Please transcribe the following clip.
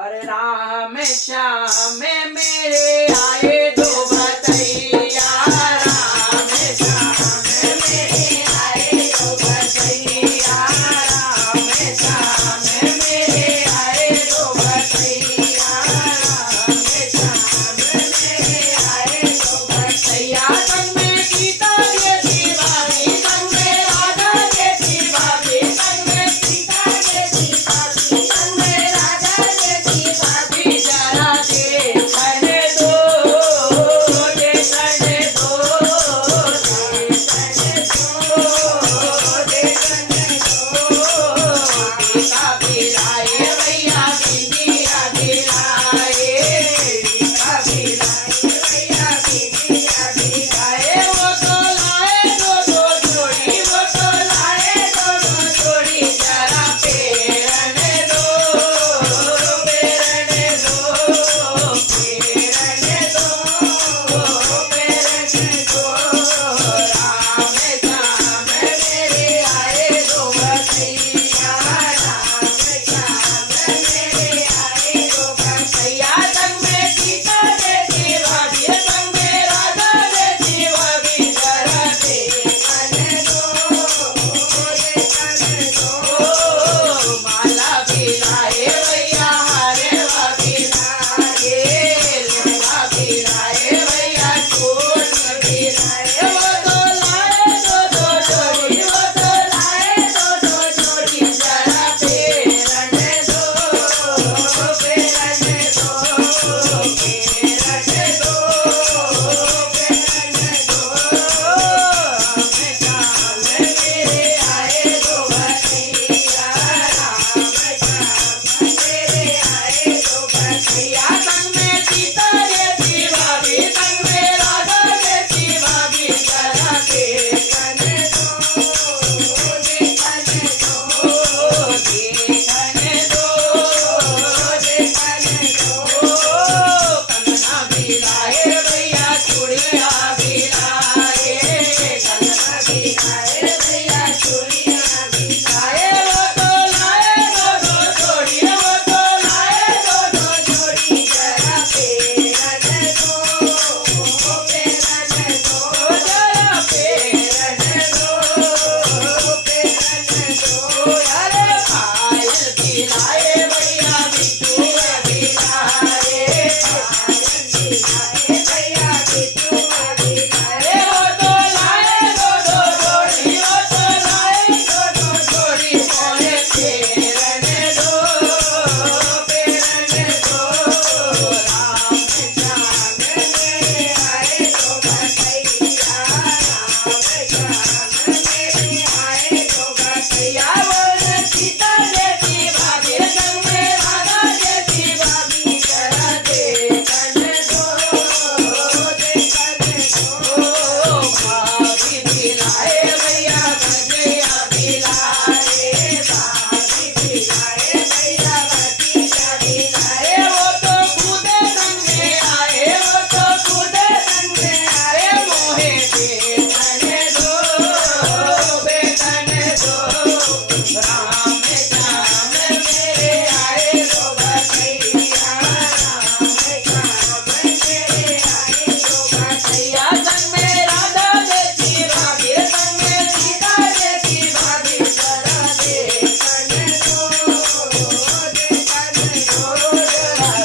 अरे राम श्याम मेरे आए दो बतैया, राम श्याम मेरे आए दो बतैया, राम श्याम मेरे आए दो बतैया, राम श्याम मेरे आए दो बतैया। संग में सीता जैसी भाभी, संग में राधा जैसी भाभी, संग में सीता जैसी भाभी, संग में राधा जैसी भाभी, जरा देखने दो, देखने दो, देखने दो, देखने दो। टीका भिलाए भैया बिंदिया भिलाए, टीका भिलाए भैया बिंदिया भिलाए। वो तो लाए दो जोड़ी, वो तो लाए दो जोड़ी, जरा पेरने दो, पेरने दो, पेरने दो, पेरने दो। राम श्याम मेरे आए दो बतैया, राम श्याम मेरे आए दो बतैया। संग में सीता जैसी भाभी, संग में राधा जैसी भाभी, जरा देखने दो, देखने दो। माला भिलाए भैया हरवा भिलाए, लेवा भिलाए भैया चोट भिलाए। वो तो लाए दो जोड़ी, वो तो लाए दो जोड़ी, जरा पेरने दो, पेरने दो, पेरने दो, पेरने दो। राम श्याम मेरे आए दो बतैया, राम श्याम मेरे आए दो बतैया। संग में सीता जैसी भाभी, संग में राधा जैसी भाभी, जरा देखने दो, देखने दो, देखने दो, देखने दो। कंगना भिलाए भैया चूड़िया भिलाए, कंगना भिलाए भैया चूड़िया भिलाए। वो तो लाए दो जोड़ी, वो तो लाए दो जोड़ी, जरा पेरने दो, पेरने दो, जरा पेरने दो, पेरने दो। अरे पायल भिलाए भैया बिट्टुआ भिलाए, पायल भिलाए भैया बिट्टुआ भिलाए। वो तो लाए दो जोड़ी, वो तो लाए दो जोड़ी, मोहे पेरने दो, पेरने दो। राम श्याम मेरे आए दो बतैया, राम श्याम मेरे आए दो बतैया। वो सीता जैसी भाभी, संग में राधा जैसी भाभी, जरा देखने दो, देखने दो। भाभी भिलाए भैया भैया भिलाए, भाभी भिलाए भैया भतीजा भिलाए। वो तो कूदे संग में आए, वो तो कूदे संग में आए, मोहे देखने दो, देखने दो। राम श्याम मेरे आए दो बतैया, राम श्याम मेरे आए दो बतैया। संग में राधा जैसी भाभी, संग में सीता जैसी भाभी, जरा देखने दो, देखने दो, जरा